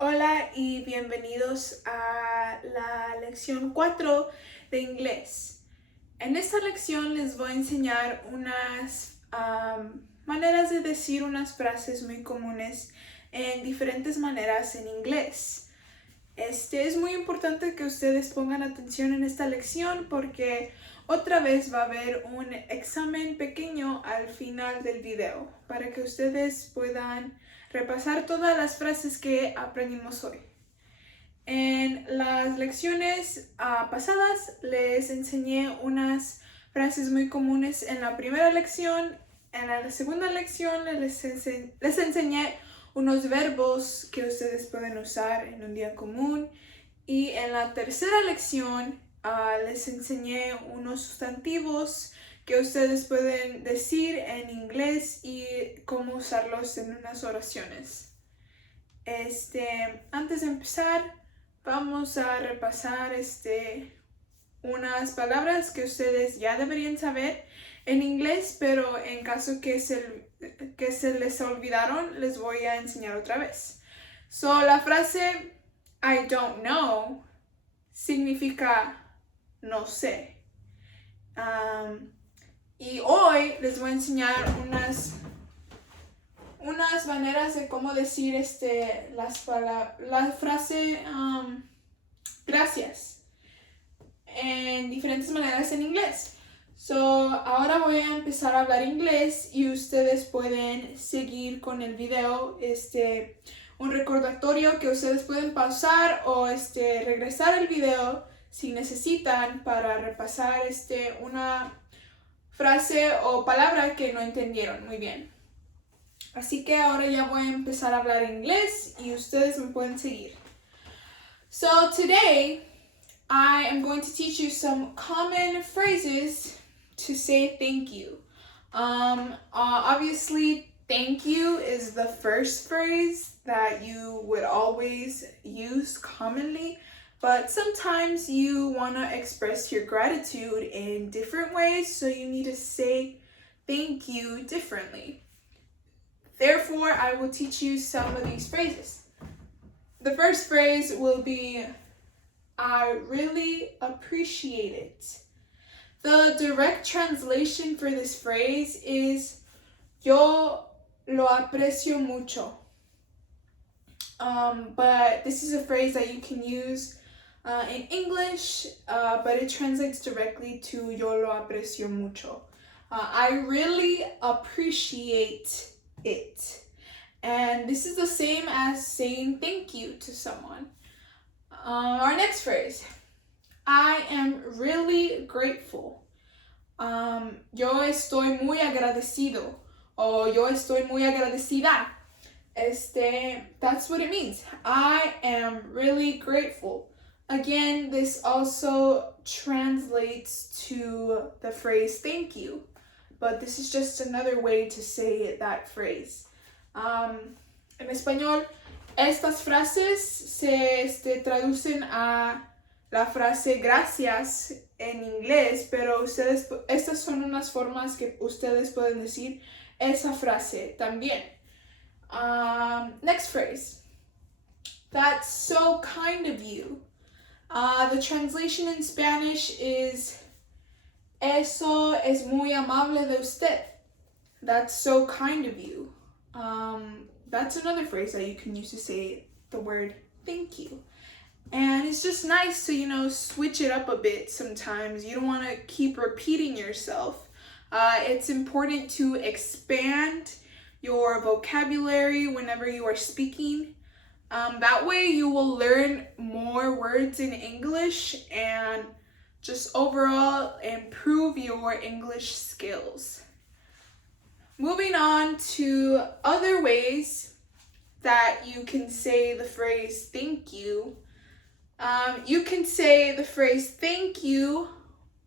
Hola y bienvenidos a la lección 4 de inglés. En esta lección les voy a enseñar unas maneras de decir unas frases muy comunes en diferentes maneras en inglés. Es muy importante que ustedes pongan atención en esta lección porque otra vez va a haber un examen pequeño al final del video para que ustedes puedan repasar todas las frases que aprendimos hoy. En las lecciones pasadas les enseñé unas frases muy comunes en la primera lección. En la segunda lección les enseñé unos verbos que ustedes pueden usar en un día común. Y en la tercera lección les enseñé unos sustantivos que ustedes pueden decir en inglés y cómo usarlos en unas oraciones. Antes de empezar, vamos a repasar unas palabras que ustedes ya deberían saber en inglés, pero en caso que se les olvidaron, les voy a enseñar otra vez. La frase I don't know significa no sé. Y hoy les voy a enseñar unas maneras de cómo decir la frase gracias en diferentes maneras en inglés. Ahora voy a empezar a hablar inglés y ustedes pueden seguir con el video. Un recordatorio que ustedes pueden pausar o regresar al video si necesitan para repasar una frase o palabra que no entendieron muy bien. Así que ahora ya voy a empezar a hablar inglés y ustedes me pueden seguir. So today I am going to teach you some common phrases to say thank you. Obviously, thank you is the first phrase that you would always use commonly, but sometimes you want to express your gratitude in different ways, so you need to say thank you differently. Therefore, I will teach you some of these phrases. The first phrase will be, I really appreciate it. The direct translation for this phrase is, yo lo aprecio mucho. But this is a phrase that you can use in English, but it translates directly to yo lo aprecio mucho. I really appreciate it. And this is the same as saying thank you to someone. Our next phrase, I am really grateful. Yo estoy muy agradecido, o yo estoy muy agradecida. That's what it means. I am really grateful. Again, this also translates to the phrase thank you, but this is just another way to say that phrase. En español, estas frases se traducen a la frase gracias en inglés, pero estas son unas formas que ustedes pueden decir esa frase también. Next phrase. That's so kind of you. The translation in Spanish is, eso es muy amable de usted. That's so kind of you. That's another phrase that you can use to say the word thank you. And it's just nice to, switch it up a bit sometimes. You don't want to keep repeating yourself. It's important to expand your vocabulary whenever you are speaking. That way you will learn more words in English and just overall improve your English skills. Moving on to other ways that you can say the phrase thank you. You can say the phrase thank you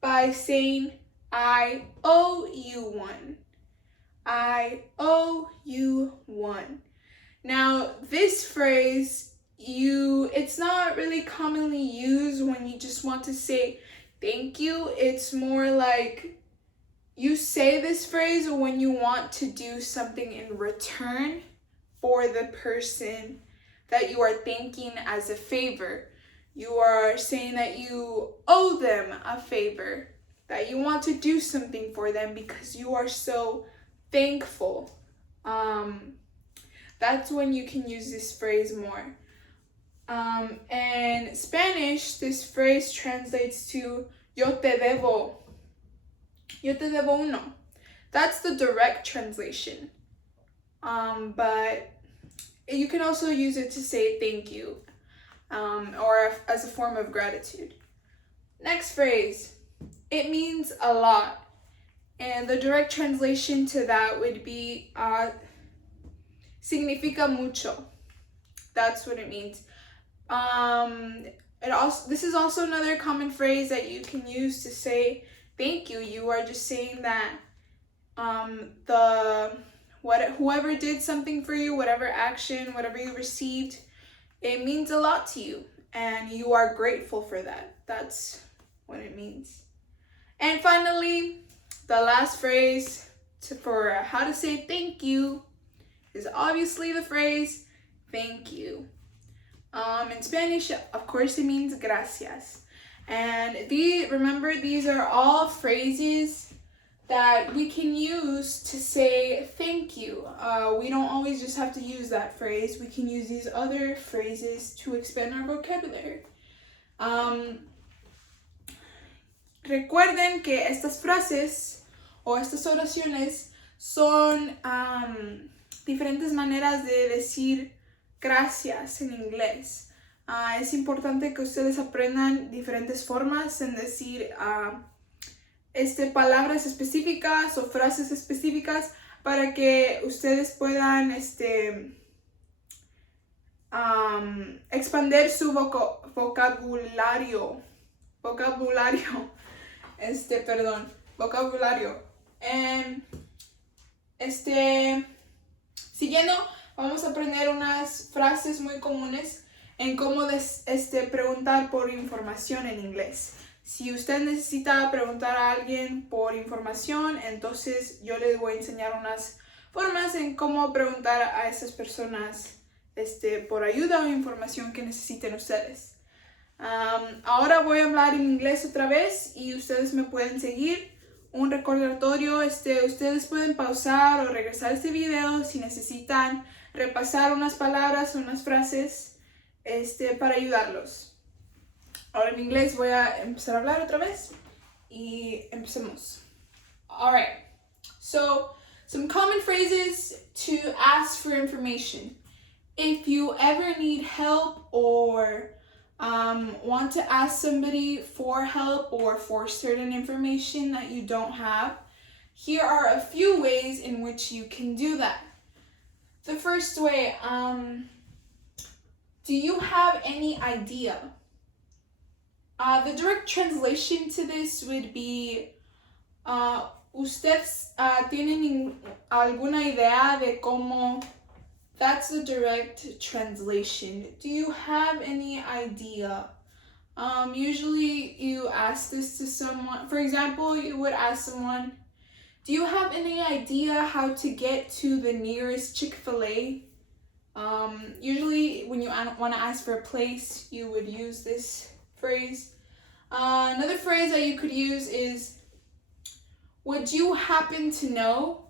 by saying I owe you one. I owe you one. Now, this phrase, it's not really commonly used when you just want to say thank you. It's more like you say this phrase when you want to do something in return for the person that you are thanking as a favor. You are saying that you owe them a favor, that you want to do something for them because you are so thankful. That's when you can use this phrase more. In Spanish, this phrase translates to yo te debo. Yo te debo uno. That's the direct translation. But you can also use it to say thank you, or as a form of gratitude. Next phrase, it means a lot. And the direct translation to that would be significa mucho. That's what it means. This is also another common phrase that you can use to say thank you. You are just saying that whoever did something for you, whatever action, whatever you received, it means a lot to you, and you are grateful for that. That's what it means. And finally, the last phrase for how to say thank you is obviously the phrase thank you. In Spanish, of course, it means gracias. And remember, these are all phrases that we can use to say thank you. We don't always just have to use that phrase. We can use these other phrases to expand our vocabulary. Recuerden que estas frases o estas oraciones son diferentes maneras de decir gracias en inglés. Es importante que ustedes aprendan diferentes formas en decir palabras específicas o frases específicas para que ustedes puedan expandir su vocabulario. Siguiendo, vamos a aprender unas frases muy comunes en cómo preguntar por información en inglés. Si usted necesita preguntar a alguien por información, entonces yo les voy a enseñar unas formas en cómo preguntar a esas personas por ayuda o información que necesiten ustedes. Ahora voy a hablar en inglés otra vez y ustedes me pueden seguir. Un recordatorio, ustedes pueden pausar o regresar este video si necesitan repasar unas palabras o unas frases para ayudarlos. Ahora en inglés voy a empezar a hablar otra vez y empecemos. Alright, so some common phrases to ask for information. If you ever need help or want to ask somebody for help or for certain information that you don't have, here are a few ways in which you can do that. The first way, do you have any idea? The direct translation to this would be, ¿ustedes tienen alguna idea de cómo? That's the direct translation. Do you have any idea? Usually you ask this to someone. For example, you would ask someone, do you have any idea how to get to the nearest Chick-fil-A? Usually when you want to ask for a place, you would use this phrase. Another phrase that you could use is, would you happen to know?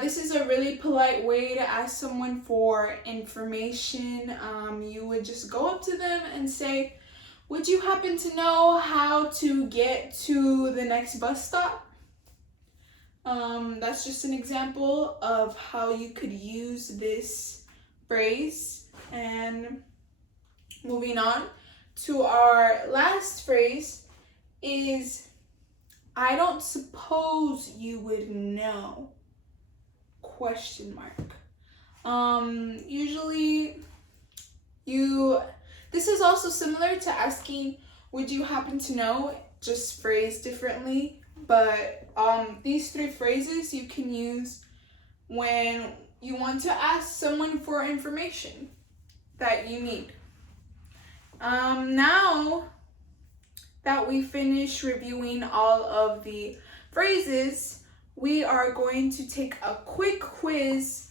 This is a really polite way to ask someone for information. You would just go up to them and say, would you happen to know how to get to the next bus stop? That's just an example of how you could use this phrase. And moving on to our last phrase is, I don't suppose you would know. ? Usually this is also similar to asking, would you happen to know, just phrased differently, but these three phrases you can use when you want to ask someone for information that you need. Now that we finish reviewing all of the phrases, we are going to take a quick quiz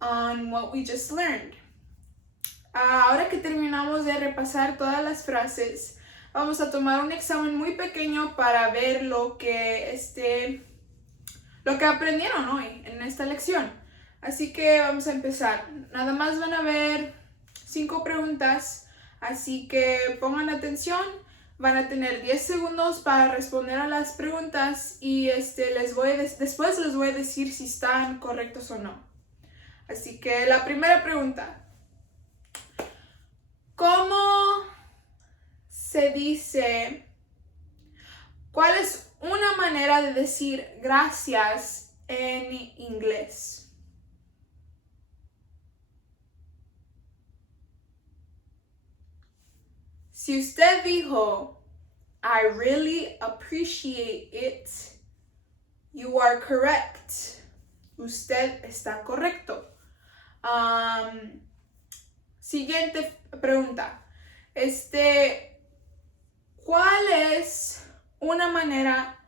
on what we just learned. Ahora que terminamos de repasar todas las frases, vamos a tomar un examen muy pequeño para ver lo que aprendieron hoy en esta lección. Así que vamos a empezar. Nada más van a ver 5 preguntas, así que pongan atención. Van a tener 10 segundos para responder a las preguntas y después les voy a decir si están correctos o no. Así que la primera pregunta. ¿Cómo se dice? ¿Cuál es una manera de decir gracias en inglés? Si usted dijo, I really appreciate it, you are correct. Usted está correcto. Siguiente pregunta. ¿Cuál es una manera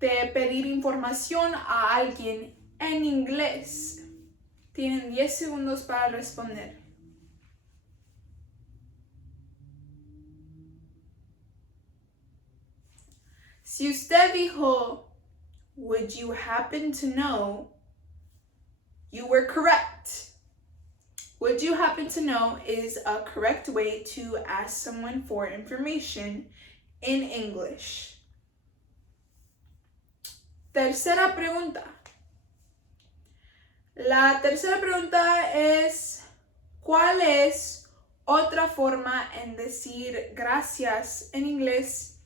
de pedir información a alguien en inglés? Tienen 10 segundos para responder. Si usted dijo, would you happen to know, you were correct. Would you happen to know is a correct way to ask someone for information in English. Tercera pregunta. La tercera pregunta es, ¿cuál es otra forma en decir gracias en inglés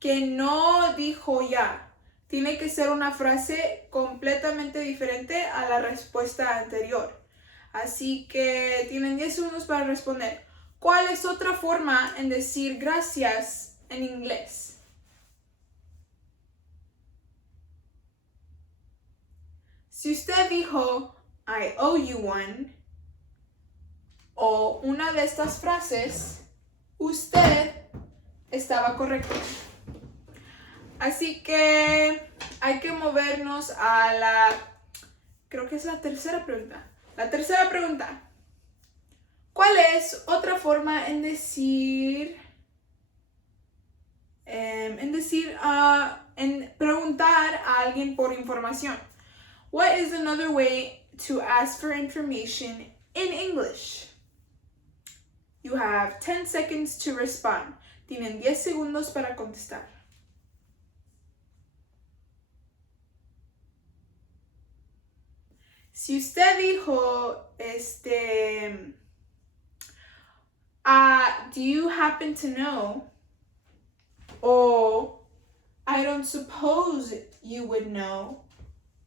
que no dijo ya? Tiene que ser una frase completamente diferente a la respuesta anterior. Así que tienen 10 segundos para responder. ¿Cuál es otra forma en decir gracias en inglés? Si usted dijo, I owe you one, o una de estas frases, usted estaba correcto. Así que hay que movernos a creo que es la tercera pregunta. La tercera pregunta. ¿Cuál es otra forma en preguntar a alguien por información? What is another way to ask for information in English? You have 10 seconds to respond. Tienen 10 segundos para contestar. Si usted dijo, do you happen to know? O I don't suppose you would know.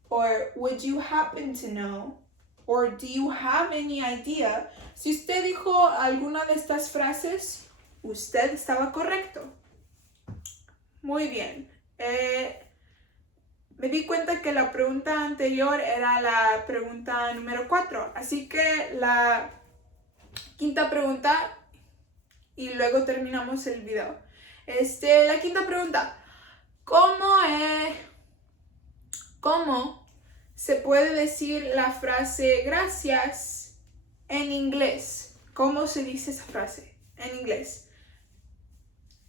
Or would you happen to know? Or do you have any idea? Si usted dijo alguna de estas frases, usted estaba correcto. Muy bien. Me di cuenta que la pregunta anterior era la pregunta número 4. Así que la quinta pregunta y luego terminamos el video. La quinta pregunta. ¿Cómo se puede decir la frase gracias en inglés? ¿Cómo se dice esa frase en inglés?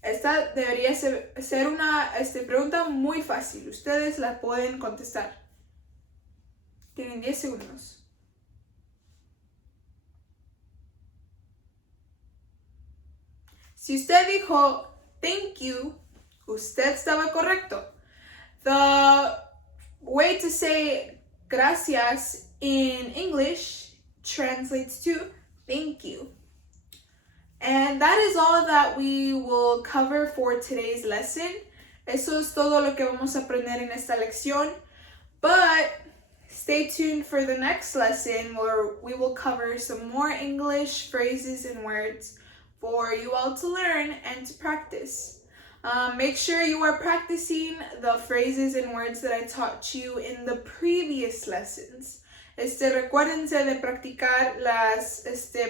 Esta debería ser una pregunta muy fácil. Ustedes la pueden contestar. Tienen 10 segundos. Si usted dijo thank you, usted estaba correcto. The way to say gracias in English translates to thank you. And that is all that we will cover for today's lesson. Eso es todo lo que vamos a aprender en esta lección. But stay tuned for the next lesson where we will cover some more English phrases and words for you all to learn and to practice. Make sure you are practicing the phrases and words that I taught you in the previous lessons. Recuérdense de practicar las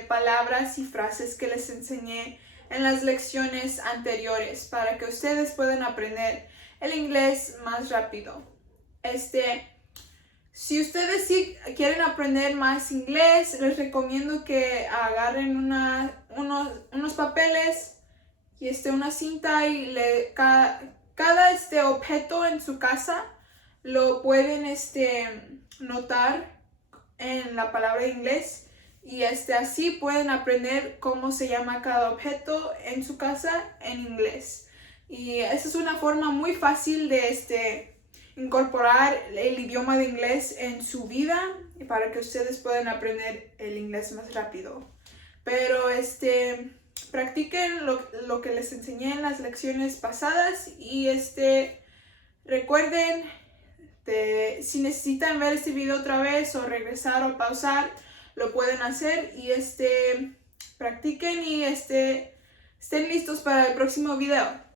palabras y frases que les enseñé en las lecciones anteriores para que ustedes puedan aprender el inglés más rápido. Si ustedes sí quieren aprender más inglés, les recomiendo que agarren unos papeles y una cinta y cada objeto en su casa lo pueden notar en la palabra inglés y así pueden aprender cómo se llama cada objeto en su casa en inglés. Y esa es una forma muy fácil de incorporar el idioma de inglés en su vida para que ustedes puedan aprender el inglés más rápido. Pero practiquen lo que les enseñé en las lecciones pasadas y recuerden si necesitan ver este video otra vez o regresar o pausar, lo pueden hacer y practiquen y estén listos para el próximo video.